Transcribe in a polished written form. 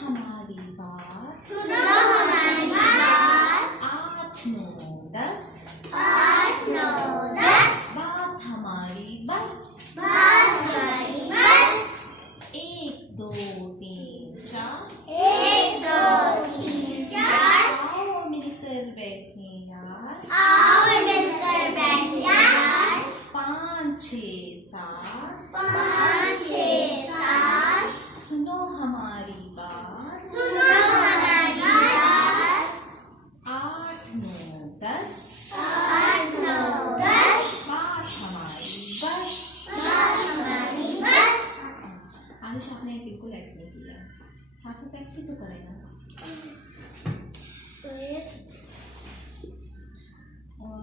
हमारी बात, सुनो हमारी बात। 8 9 10, 8 9 10, बात हमारी बस, बात हमारी बस। 1 2 3 4, 1 2 3 4, आओ मिलकर बैठे यार, आओ मिलकर बैठे यार। 5 6 7, 5 6 7, सुनो हमारी बात, सुनो हमारी बात। 8 9 10, 8 9 10, बात हमारी बस, बात हमारी बस। आनिश आपने बिल्कुल ऐसे नहीं किया, साथ साथ ऐसे तो करेगा। और